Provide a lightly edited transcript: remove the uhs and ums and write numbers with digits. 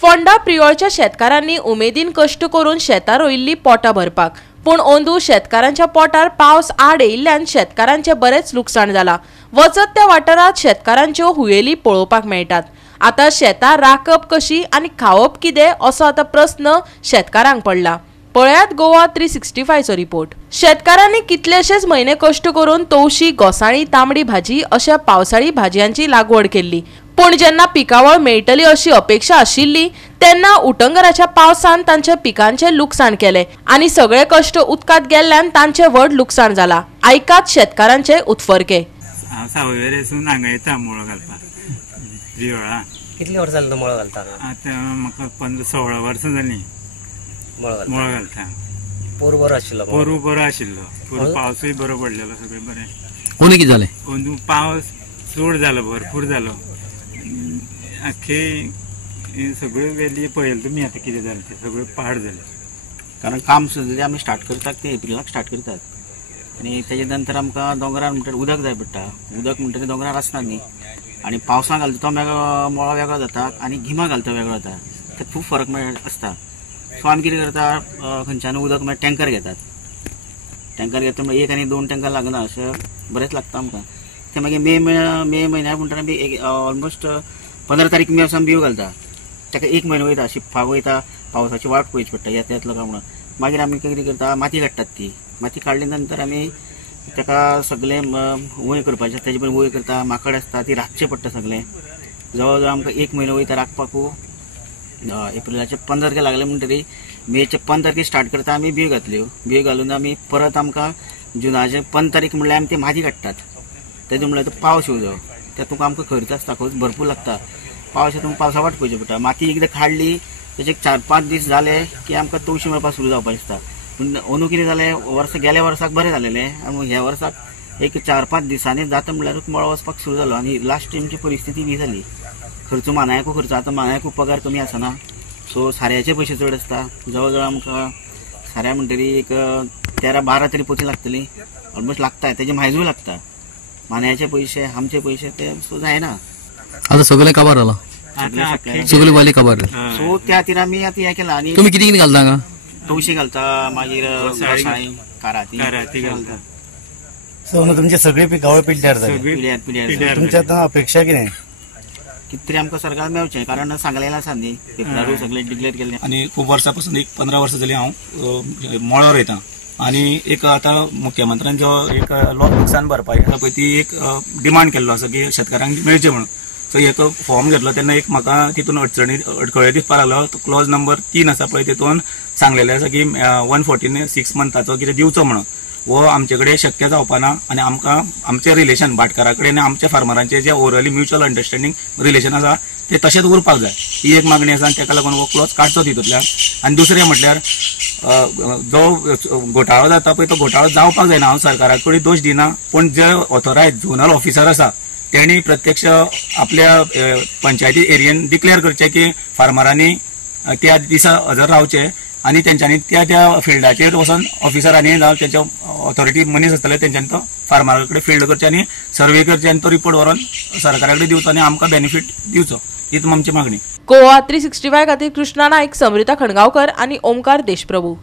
फोंडा प्रियोळच्या शेतकारांनी उमेदीन कष्ट करून शेतां रोयिल्ली पोटां भरपाक, पूण अंदू शेतकारांच्या पोटार पावस आड येयिल्ल्यान शेतकारांचे बरेच लुकसाण जाला। वचत त्या वाठारांत शेतकारांच्यो हुयेली पळोवपाक मेळटात। आता शेतां राखप कशी आनी खावप कितें असो आता प्रश्न शेतकारांक पडला। पळयात गोवा 365 चो रिपोर्ट। शेतकारांनी कितलेशेच म्हयने कष्ट करून तवशी, घोसाळी, तांबडी भाजी अशा पावसाळी भाजयांची लागवड केल्ली, पूण जेन्ना पिकावळ मेळटली अशी अपेक्षा आशिल्ली तेन्ना उटंगराच्या पावसान तांच्या पिकांचे लुकसाण केले आनी सगळे कष्ट उदकात गेल्ल्यान तांचे व्हड लुकसाण जाला। आयकात शेतकारांचे उतफर्के। सावयवेरेसून हांगा येता मुळो घालपाक प्रियोळा। कितली वर्सां जाली मुळो घालता? आतां म्हाका 15-16 वर्सां जालीं मुळो घालता। पोरू बरो आशिल्लो? पोरू बरो आशिल्लो, पोरू पावसूय बरो पडलेलो, सगळें बरें। कोणी कितें जालें? अंदू पावस चड जालो, भरपूर जालो, आख्खे सगळ्यो वेली पळयलें तुमी आतां कितें जालें तें सगळें पाड जालें। कारण काम सगळें आमी स्टार्ट करतात ते एप्रिलाक स्टार्ट करतात आनी तेजे नंतर आमकां दोंगरार म्हणटा उदक जाय पडटा। उदक म्हणटा दोंगरार आसना न्ही, आनी पावसां घालता तो मोळो वेगळो जाता आनी गिमा घालता वेगळो जाता, ते खूब फरक आसता। सो आमी कितें करता, खंयच्यान उदक मागीर टँकर घेतात। टँकर घेता म्हणल्यार 1 आनी 2 टँकर लागना, अशें बरेंच लागता आमकां। ते मागीर मे म्हयन्याक म्हणटा आमी ऑलमोस्ट 15 तारीख मे वचून बियो घालता। ताका 1 म्हयनो वयता, शिंपपाक वयता, पावसाची वाट पळोवची पडटा, येतलो काय म्हणून। मागीर आमी कितें करता, माती काडटात। ती माती काडले नंतर आमी ताका सगळें वय करपाचें, तेजे पयलीं वय करता, माकड आसता ती राखचें पडटा सगळें। जवळ जवळ आमकां 1 म्हयनो वयता राखपाकू। एप्रिलाचे 15 तारखे लागले म्हणटरी मेचे 15 तारखे स्टार्ट करता आमी बियो घातल्यो। बियो घालून आमी परत आमकां जुनाचे 15 तारीख म्हणल्यार आमी ती माती काडटात। तेजे म्हणल्यार तो पावस येवजो, तातूंत आमकां खर्च आसता, खर्च भरपूर लागता। पावस येता पावसा वाट पळोवची पडटा। माती एकदां काडली तेचे 4-5 दीस जाले की आमकां तवशी मेळपाक सुरू जावपाक दिसता। पूण अंदू कितें जालें, गेल्या वर्साक बरें जालेलें, आनी ह्या वर्साक एक 4-5 दिसांनी जाता म्हणल्यार मळो वचपाक सुरू जालो आनी लास्ट टायमची परिस्थिती ही जाली। खर्च मानायकू खर्च, आतां मानायकू पगार कमी आसना, सो साऱ्याचे पयशे चड आसता। जवळ जवळ आमकां साऱ्या म्हणटरी एक 13-12 तरी पोती लागतली, ऑलमोस्ट लागता, तेजे म्हायजूय लागता। मानायचे पयशे, आमचे पयशे ते सो जायना। आता सगळें काबार जाला, सगळी वाली काबार। सो त्या खातीर आमी आतां हें केलां। आनी तुमी कितें कितें घालता हांगा? तवशी घालता, मागीर घोसाळी, काराती घालता। सो तुमचे सगळे पिकावळ पिड्ड्यार जाले? पिड्ड्यार। तुमच्या आतां अपेक्षा कितें? कितें तरी आमकां सरकार मेळचें, कारण सांगलेलें आसा न्ही, पेपरारूय सगळें डिक्लेअर केल्लें। आनी खूब वर्सां पासून एक 15 वर्सां जालीं हांव मळो रोयतां आनी एक आतां मुख्यमंत्र्यान जो एक लुकसाण भरपाई आसा पळय ती एक डिमांड केल्लो आसा की शेतकारांक मेळचें म्हणून। सो एक फॉर्म घेतलो तेन्ना एक म्हाका तितून अडखळ्यो दिसपाक लागलो। तो क्लॉज नंबर 3 आसा पळय तितून सांगलेलें आसा की 114 6 मंथाचो कितें दिवचो म्हणून। वो आमचे कडेन शक्य जावपाना आनी आमकां आमचें रिलेशन भाटकारा कडेन आमच्या फार्मरांचें जें ओवरऑली म्युच्युअल अंडरस्टँडींग रिलेशन आसा तें तशेंच उरपाक जाय, ही एक मागणी आसा। ताका लागून हो क्लॉज काडचो तितूंतल्यान। आनी दुसरें म्हटल्यार जो घोटाळो जाता पळय तो घोटाळो जावपाक जायना। हांव सरकारा कडेन दोश दिना, पूण जे ऑथोरायज झोनल ऑफिसर आसा तेणी प्रत्यक्ष आपल्या पंचायती एरियेन डिक्लेअर करचें की फार्मरांनी त्या दिसा हजर रावचे आनी तेंच्यांनी त्या फिल्डाचेर वचून ऑफिसरांनी जावं तेंच्या ऑथॉरिटी मनीस आसतले तेंच्यांनी तो फार्मरा कडेन फील्ड करचे आनी सर्वे करचे आनी तो रिपोर्ट व्हरून सरकारा कडेन दिवचो आनी आमकां बेनिफीट दिवचो, हीच आमची मागणी। गोवा 365 खातीर कृष्णा नायक, समृता खणगांवकर आनी ओमकार देशप्रभू।